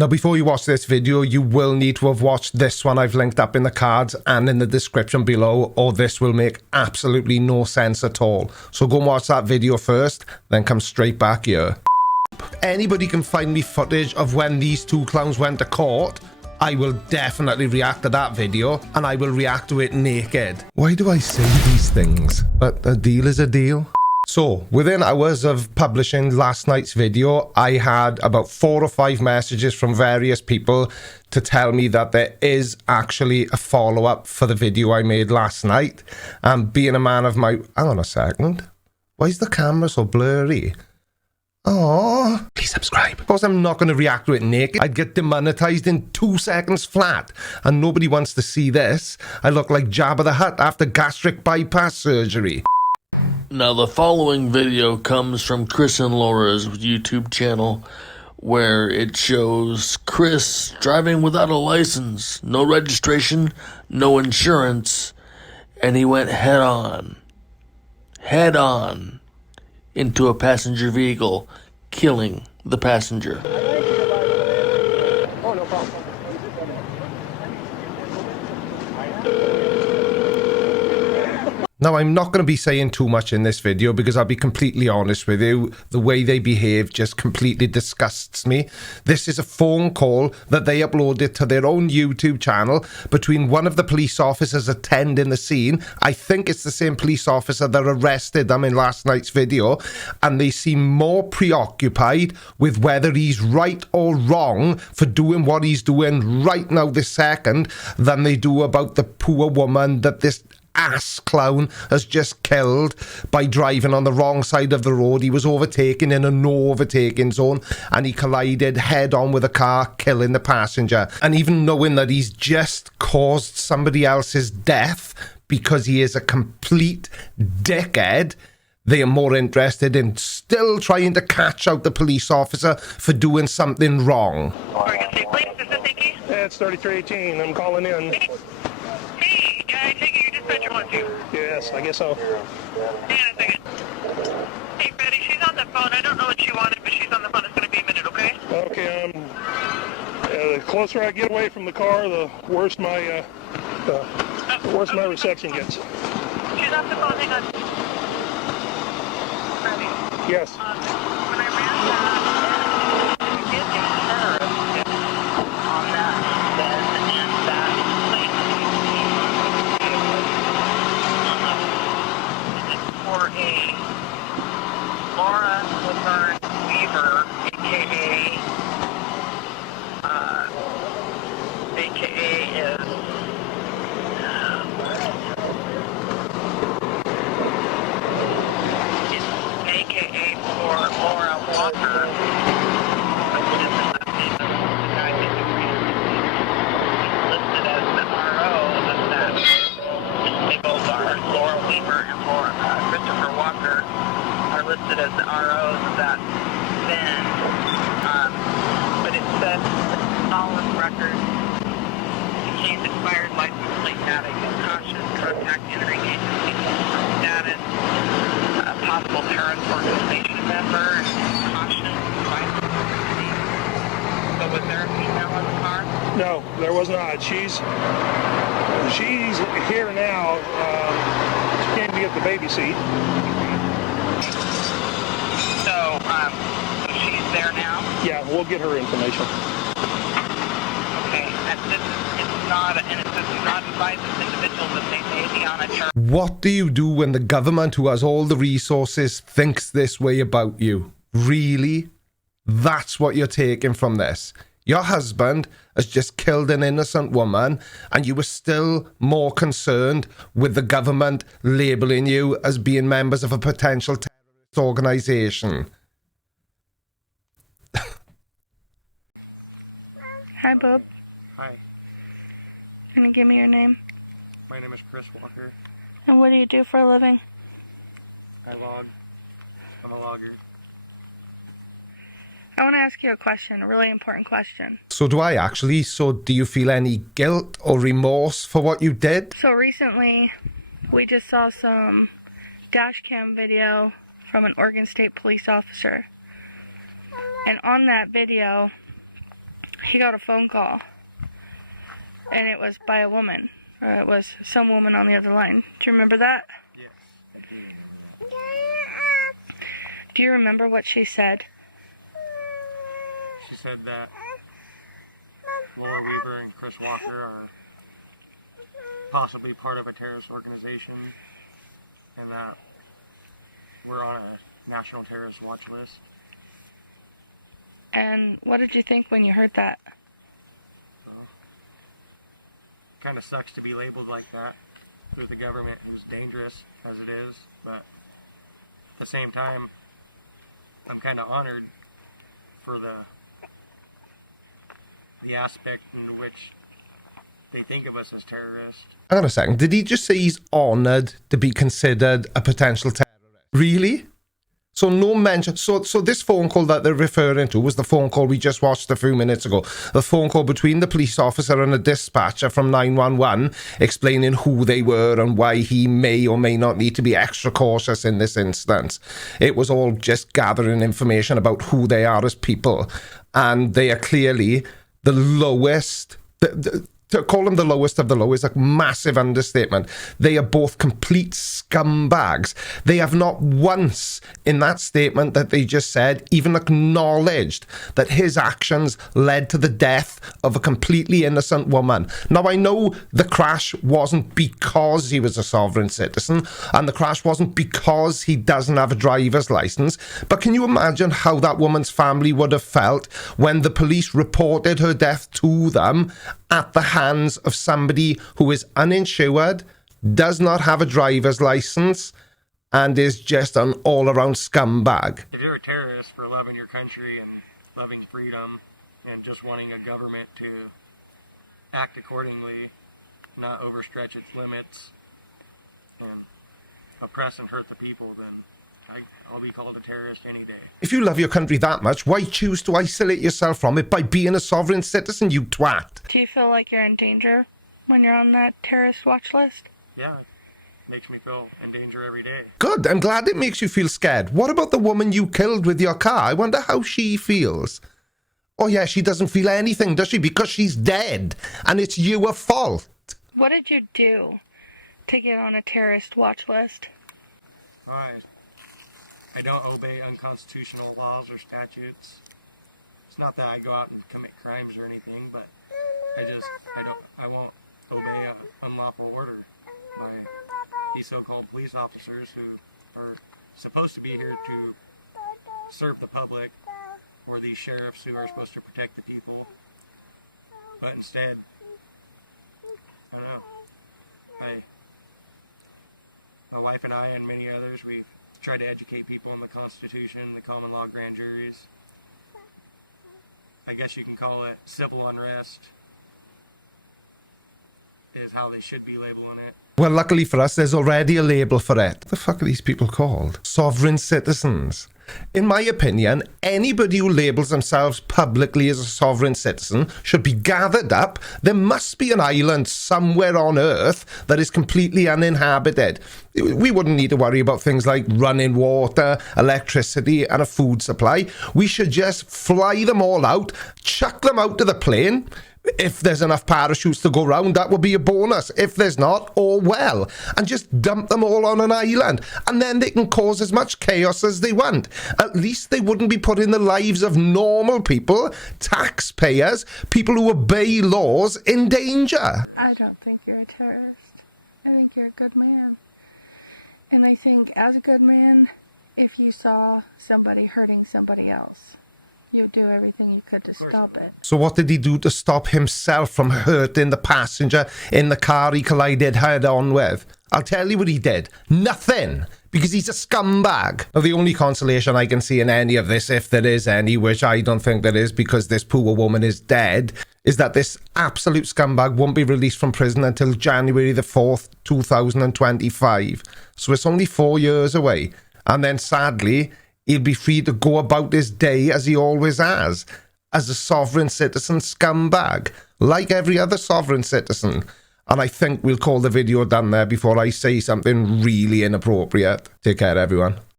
Now, before you watch this video, you will need to have watched this one I've linked up in the cards and in the description below, or this will make absolutely no sense at all. So go and watch that video first, then come straight back here. Anybody can find me footage of when these two clowns went to court. I will definitely react to that video, and I will react to it naked. Why do I say these things? But a deal is a deal. So, within hours of publishing last night's video, I had about 4 or 5 messages from various people to tell me that there is actually a follow-up for the video I made last night. And being a man of my... Hang on a second. Why is the camera so blurry? Oh, please subscribe. Of course, I'm not going to react to it naked. I'd get demonetized in 2 seconds flat. And nobody wants to see this. I look like Jabba the Hutt after gastric bypass surgery. Now the following video comes from Chris and Laura's YouTube channel, where it shows Chris driving without a license, no registration, no insurance, and he went head on into a passenger vehicle, killing the passenger. Now, I'm not going to be saying too much in this video because I'll be completely honest with you. The way they behave just completely disgusts me. This is a phone call that they uploaded to their own YouTube channel between one of the police officers attending the scene. I think it's the same police officer that arrested them in last night's video. And they seem more preoccupied with whether he's right or wrong for doing what he's doing right now this second than they do about the poor woman that this ass clown has just killed by driving on the wrong side of the road. He was overtaken in a no overtaking zone and he collided head on with a car, killing the passenger. And even knowing that he's just caused somebody else's death because he is a complete dickhead, they are more interested in still trying to catch out the police officer for doing something wrong. Yeah, it's 3318. I'm calling in. Hey, I take it your dispatcher wants you. Yes, I guess so. Hang on a second. Hey, Betty, she's on the phone. I don't know what she wanted, but she's on the phone. It's going to be a minute, okay? Okay, the closer I get away from the car, the worse my reception gets. She's off the phone. Hang on. Betty. Yes. When I ran that, I did get her on that bed and that plate. For a Laura Laverne Weaver, aka is aka for Laura Walker, which is the guy that listed as the RO of that. They both are. Laura Weaver and Christopher Walker are listed as the ROs of that van. But it says solid record, case expired license plate data, caution, contact entering agency status, possible parent organization member, caution, license receipt. So was there a female on the car? No, there was not. She's here now. She came to get the baby seat. So she's there now? Yeah, we'll get her information. Okay, and this is not advised this individual that they may be on a term. What do you do when the government, who has all the resources, thinks this way about you? Really? That's what you're taking from this? Your husband has just killed an innocent woman and you were still more concerned with the government labelling you as being members of a potential terrorist organisation. Hi, Bob. Hi, Can you give me your name? my name is Chris Walker. And what do you do for a living? I log. I'm a logger. I want to ask you a question, a really important question. So do I actually? So do you feel any guilt or remorse for what you did? So recently, we just saw some dash cam video from an Oregon State police officer. And on that video, he got a phone call, and it was by a woman. It was some woman on the other line. Do you remember that? Yes. Do you remember what she said? She said that Laura Weaver and Chris Walker are possibly part of a terrorist organization, and that we're on a national terrorist watch list. And what did you think when you heard that? Kind of sucks to be labeled like that through the government, who's dangerous as it is, but at the same time, I'm kind of honored for the aspect in which they think of us as terrorists. Hang on a second. Did he just say he's honoured to be considered a potential terrorist? Really? So no mention. So this phone call that they're referring to was the phone call we just watched a few minutes ago. The phone call between the police officer and a dispatcher from 911 explaining who they were and why he may or may not need to be extra cautious in this instance. It was all just gathering information about who they are as people. And they are clearly the lowest... To call them the lowest of the low is a massive understatement. They are both complete scumbags. They have not once in that statement that they just said even acknowledged that his actions led to the death of a completely innocent woman. Now, I know the crash wasn't because he was a sovereign citizen, and the crash wasn't because he doesn't have a driver's license, but can you imagine how that woman's family would have felt when the police reported her death to them at the hands of somebody who is uninsured, does not have a driver's license, and is just an all-around scumbag? If you're a terrorist for loving your country and loving freedom and just wanting a government to act accordingly, not overstretch its limits, and oppress and hurt the people, then I'll be called a terrorist any day. If you love your country that much, why choose to isolate yourself from it by being a sovereign citizen, you twat? Do you feel like you're in danger when you're on that terrorist watch list? Yeah, it makes me feel in danger every day. Good, I'm glad it makes you feel scared. What about the woman you killed with your car? I wonder how she feels. Oh yeah, she doesn't feel anything, does she? Because she's dead, and it's your fault. What did you do to get on a terrorist watch list? I don't obey unconstitutional laws or statutes. It's not that I go out and commit crimes or anything, but I won't obey an unlawful order by these so-called police officers who are supposed to be here to serve the public, or these sheriffs who are supposed to protect the people. But instead, I don't know. My wife and I and many others, we've tried to educate people on the Constitution, the common law grand juries. I guess you can call it civil unrest, is how they should be labeling it. Well, luckily for us, there's already a label for it. What the fuck are these people called? Sovereign citizens. In my opinion, anybody who labels themselves publicly as a sovereign citizen should be gathered up. There must be an island somewhere on Earth that is completely uninhabited. We wouldn't need to worry about things like running water, electricity, and a food supply. We should just fly them all out, chuck them out to the plane. If there's enough parachutes to go round, that would be a bonus. If there's not, oh well. And just dump them all on an island. And then they can cause as much chaos as they want. At least they wouldn't be putting the lives of normal people, taxpayers, people who obey laws, in danger. I don't think you're a terrorist. I think you're a good man. And I think as a good man, if you saw somebody hurting somebody else, you do everything you could to stop it. So what did he do to stop himself from hurting the passenger in the car he collided head on with? I'll tell you what he did. Nothing. Because he's a scumbag. Now, the only consolation I can see in any of this, if there is any, which I don't think there is because this poor woman is dead, is that this absolute scumbag won't be released from prison until January the 4th, 2025. So it's only 4 years away. And then sadly, he'll be free to go about his day as he always has, as a sovereign citizen scumbag, like every other sovereign citizen. And I think we'll call the video done there before I say something really inappropriate. Take care, everyone.